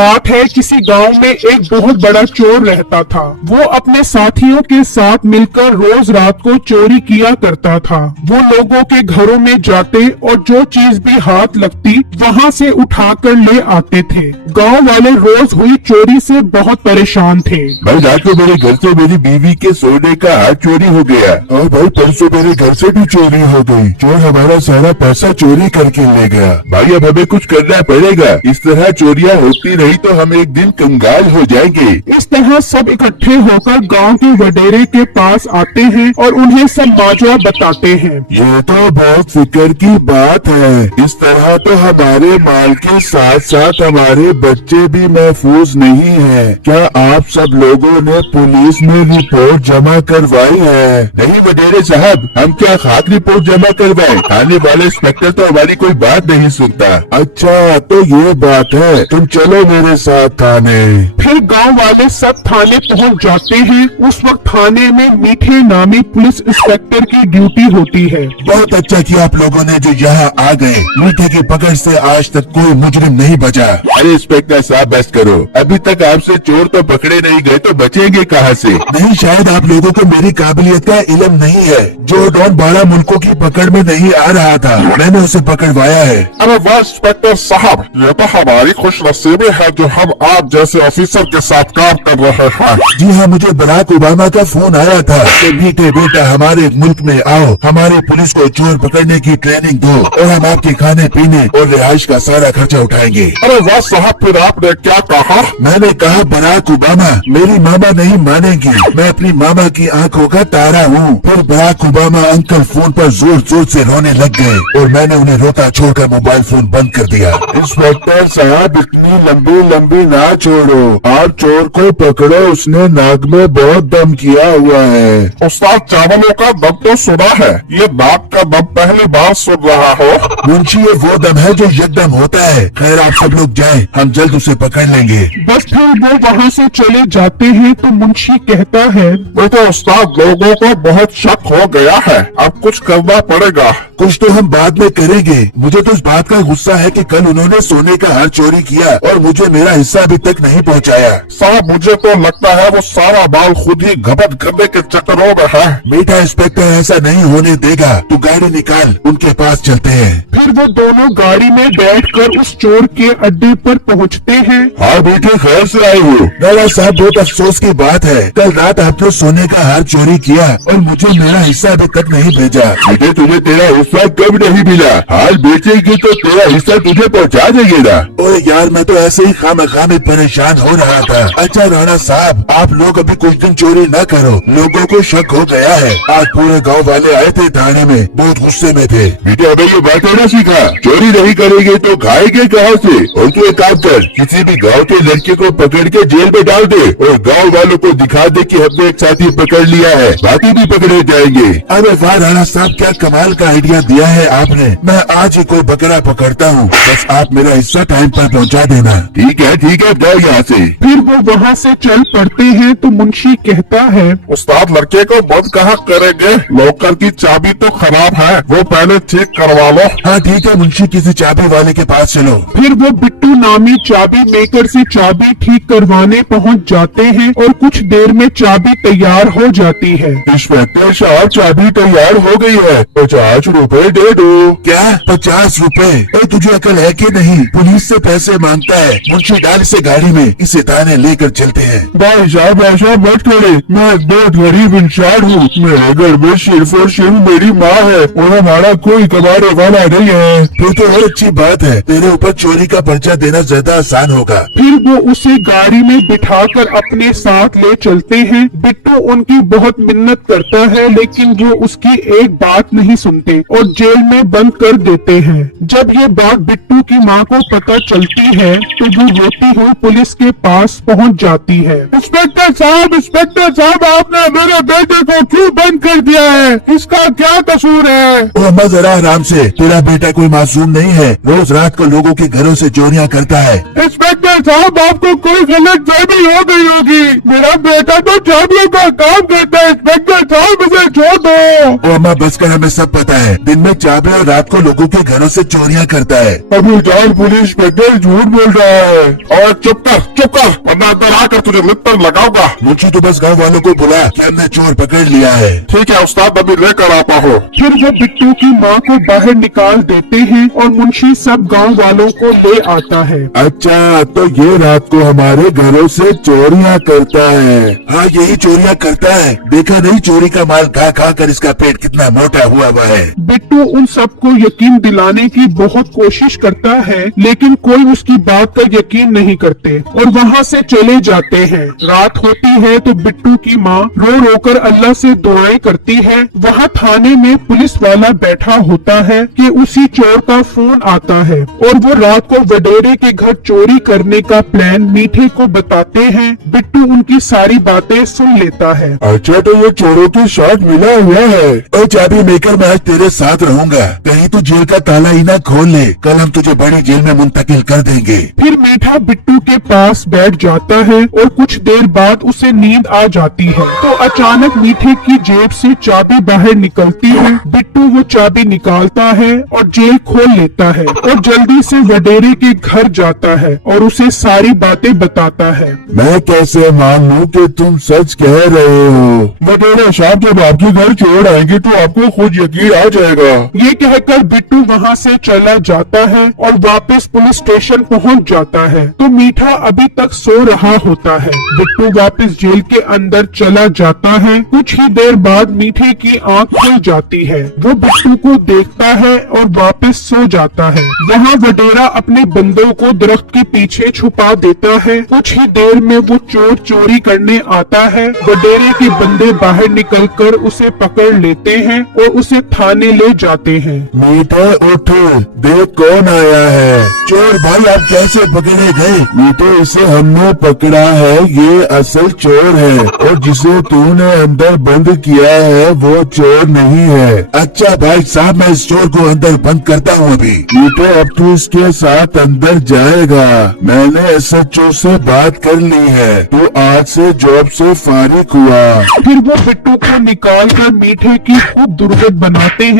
बात है, किसी गांव में एक बहुत बड़ा चोर रहता था। वो अपने साथियों के साथ मिलकर रोज रात को चोरी किया करता था। वो लोगों के घरों में जाते और जो चीज भी हाथ लगती वहां से उठाकर ले आते थे। गांव वाले रोज हुई चोरी से बहुत परेशान थे। भाई रात को मेरे घर से मेरी बीवी के सोने का हार चोरी हो गया और भाई परसों मेरे घर से भी चोरी हो गई। चोर हमारा सारा पैसा चोरी करके ले गया। भाई अब हमें कुछ करना पड़ेगा, इस तरह चोरियां होती रही तो हम एक दिन कंगाल हो जाएंगे। इस तरह सब इकट्ठे होकर गांव के वडेरे के पास आते हैं और उन्हें सब माजरा बताते हैं। ये तो बहुत फिक्र की बात है। इस तरह तो हमारे माल के साथ साथ हमारे बच्चे भी महफूज नहीं हैं। क्या आप सब लोगों ने पुलिस में रिपोर्ट जमा करवाई है? नहीं वडेरे साहब, हम क्या खाक रिपोर्ट जमा करवाएं? थाने वाले इंस्पेक्टर तो हमारी कोई बात नहीं सुनता। अच्छा तो ये बात है, तुम चलो मेरे साथ थाने। फिर गांव वाले सब थाने पहुंच जाते हैं। उस वक्त थाने में मीठे नामी पुलिस इंस्पेक्टर की ड्यूटी होती है। बहुत अच्छा किया आप लोगों ने जो यहाँ आ गए। मीठे की पकड़ से आज तक कोई मुजरिम नहीं बचा। अरे इंस्पेक्टर साहब बस करो, अभी तक आपसे चोर तो पकड़े नहीं गए तो बचेंगे कहाँ से? नहीं, शायद आप लोगों को मेरी काबिलियत का इल्म नहीं है। जो डॉन 12 मुल्कों की पकड़ में नहीं आ रहा था, मैंने उसे पकड़वाया है। अरे वाह इंस्पेक्टर साहब, ये तो हमारी खुशनसीबी है जो हम आप जैसे ऑफिसर के साथ काम कर रहे हैं। जी हाँ, मुझे बराक ओबामा का फोन आया था कि मीठे बेटा हमारे मुल्क में आओ, हमारे पुलिस को चोर पकड़ने की ट्रेनिंग दो और हम आपके खाने पीने और रिहाइश का सारा खर्चा उठाएंगे। अरे वाह साहब, फिर आपने क्या कहा? मैंने कहा बराक ओबामा, मेरी मामा नहीं मानेगी, मैं अपनी मामा की आंखों का तारा हूँ। फिर बराक ओबामा अंकल फोन पर जोर जोर से रोने लग गए और मैंने उन्हें रोता छोड़कर मोबाइल फोन बंद कर दिया। इंस्पेक्टर साहब इतनी लंबी लंबी ना छोड़ो, आप चोर को पकड़ो, उसने नाक में बहुत दम किया हुआ है। उस्ताद चावलों का दम तो सुना है, ये नाक का दम पहली बार सुन रहा हो। मुंशी ये वो दम है जो यकदम होता है। खैर आप सब लोग जाएं, हम जल्द उसे पकड़ लेंगे। बस फिर वो वहाँ से चले जाते हैं तो मुंशी कहता है, बेटा उस्ताद लोगों को बहुत शक हो गया है, अब कुछ करना पड़ेगा। कुछ तो हम बाद में करेंगे। मुझे तो इस बात का गुस्सा है कि कल उन्होंने सोने का हार चोरी किया और मुझे मेरा हिस्सा अभी तक नहीं पहुंचाया। साहब मुझे तो लगता है वो सारा माल खुद ही घपट करने के चक्करों में है। मीठा इंस्पेक्टर ऐसा नहीं होने देगा, तू गाड़ी निकाल, उनके पास चलते हैं। फिर वो दोनों गाड़ी में बैठकर उस चोर के अड्डे पर पहुंचते हैं। हाँ बेटे, खैर से आए हो? दादा साहब बहुत अफसोस की बात है, कल रात आपने सोने का हार चोरी किया और मुझे मेरा हिस्सा अभी तक नहीं भेजा। बेटे तुझे तेरा हिस्सा कब नहीं मिला? हार बेचेगी तो तेरा हिस्सा तुझे पहुंचा देंगे ना। ओए यार, मैं तो ऐसे ही खामखा में परेशान हो रहा था। अच्छा राणा साहब, आप लोग अभी कुछ दिन चोरी न करो, लोगों को शक हो गया है। आज पूरे गांव वाले आए थे थाने में, बहुत गुस्से में थे। बेटे अबे ये बातें न सीखा, चोरी नहीं करेंगे तो खाएंगे कहाँ से? और तू एक काम कर, किसी भी गांव के लड़के को पकड़ के जेल में डाल दे और गांव वालों को दिखा दे कि हमने एक साथी पकड़ लिया है, बाकी भी पकड़े जाएंगे। अरे वाह राणा साहब, क्या कमाल का आइडिया दिया है आपने। मैं आज ही कोई बकरा पकड़ता हूँ, बस आप मेरा हिस्सा टाइम पर पहुँचा देना। ठीक है जाओ यहाँ से। फिर वो वहाँ से चल पड़ते हैं तो मुंशी कहता है, उस्ताद लड़के को बंद कहाँ करेंगे? लॉकर की चाबी तो खराब है, वो पहले ठीक करवा लो। हाँ ठीक है मुंशी, किसी चाबी वाले के पास चलो। फिर वो बिट्टू नामी चाबी मेकर से चाबी ठीक करवाने पहुंच जाते हैं और कुछ देर में चाबी तैयार हो जाती है। इंस्पेक्टर साहब चाबी तैयार हो गई है, 50 रुपए दे दो। क्या 50 रुपए? तुझे अकल है कि नहीं? पुलिस से पैसे मांगता है। मुंशी डाल इसे गाड़ी में, इसे थाने लेकर चलते हैं। भाई साहब ऐसा मत करे, मैं बहुत गरीब इंसान हूँ, मेरे घर में सिर्फ और सिर्फ मेरी माँ है और हमारा कोई कमाने वाला नहीं है। फिर तो और अच्छी बात है, तेरे ऊपर चोरी का पर्चा देना ज्यादा आसान होगा। फिर वो उसे गाड़ी में बिठाकर अपने साथ ले चलते हैं। बिट्टू उनकी बहुत मिन्नत करता है लेकिन वो उसकी एक बात नहीं सुनते और जेल में बंद कर देते हैं। जब ये बात बिट्टू की माँ को पता चलती है तो वो रोती हुई पुलिस के पास पहुंच जाती है। इंस्पेक्टर साहब आपने मेरे बेटे को क्यों बंद कर दिया है? इसका क्या कसूर है? अम्मा जरा आराम से, तेरा बेटा कोई मासूम नहीं है, रोज रात को लोगों के घरों से चोरियां करता है। इंस्पेक्टर साहब आपको कोई गलतफहमी हो गई होगी, मेरा बेटा तो चाबियों का काम करता है। इंस्पेक्टर साहब इसे छोड़ दो। अम्मा बस कर, हमें सब पता है, दिन में चाबी और रात को लोगों के घरों से चोरियां करता है। अभी जान पुलिस इंस्पेक्टर झूठ बोल रहा है। और चुप कर वरना अंदर आकर तुझे लिट्टन लगाऊंगा। मुझे तो बस गाँव वालों को बुला कि हमने चोर पकड़ लिया है। ठीक है उस्ताद, अभी लेकर आता हूँ। फिर वो बिट्टू की माँ को बाहर निकाल देते हैं और मुंशी सब गांव वालों को ले आता है। अच्छा, तो ये रात को हमारे घरों से चोरियां करता है। हाँ, यही चोरियां करता है। देखा नहीं चोरी का माल खा खा कर इसका पेट कितना मोटा हुआ है। बिट्टू उन सबको यकीन दिलाने की बहुत कोशिश करता है, लेकिन कोई उसकी बात का यकीन नहीं करते और वहाँ से चले जाते हैं। रात होती है तो बिट्टू की माँ रो रो कर अल्लाह से दुआएं करती है। वहाँ थाने में पुलिस वाला बैठा होता है कि उसी चोर का फोन आता है और वो रात को वडेरे के घर चोरी करने का प्लान मीठे को बताते हैं। बिट्टू उनकी सारी बातें सुन लेता है। अच्छा, तो ये चोरों के साथ मिला हुआ है। और चाबी मेकर, मैं आज तेरे साथ रहूंगा। कहीं तू जेल का ताला ही ना खोल ले, कल हम तुझे बड़ी जेल में मुंतकिल कर देंगे। फिर मीठा बिट्टू के पास बैठ जाता है और कुछ देर बाद उसे नींद आ जाती है। तो अचानक मीठे की जेब से चाबी बाहर निकलती है। बिट्टू वो चाबी निकालता है और जेल खोल लेता है और जल्दी से वडेरे के घर जाता है और उसे सारी बातें बताता है। मैं कैसे मानूं कि तुम सच कह रहे हो? वडेरा साहब, जब आपके घर चोर आएंगे तो आपको खुद यकीन आ जाएगा। ये कहकर बिट्टू वहाँ से चला जाता है और वापस पुलिस स्टेशन पहुँच जाता है। तो मीठा अभी तक सो रहा होता है। बिट्टू वापस जेल के अंदर चला जाता है। कुछ ही देर बाद मीठे की आंख खुल जाती है। वो बिट्टू को देखता है और वापस सो जाता है। वहाँ वडेरा अपने बंदों को दरख्त के पीछे छुपा देता है। कुछ ही देर में वो चोर चोरी करने आता है। वडेरे के बंदे बाहर निकलकर उसे पकड़ लेते हैं और उसे थाने ले जाते हैं। मीठे उठ, देख कौन आया है। चोर भाई, आप कैसे पकड़े गए? मीठे, इसे हमने पकड़ा है। ये असल चोर है और जिसे तूने अंदर बंद किया है वो चोर नहीं है। अच्छा भाई साहब, मैं इस चोर को अंदर बंद करता हूँ अभी। मीठे, अब तू इसके साथ अंदर जाएगा। मैंने SHO से बात कर ली है। तू आज से जॉब से फारिग हुआ। फिर वो बिट्टू को निकाल कर मीठे की खूब दुर्गत बनाते हैं।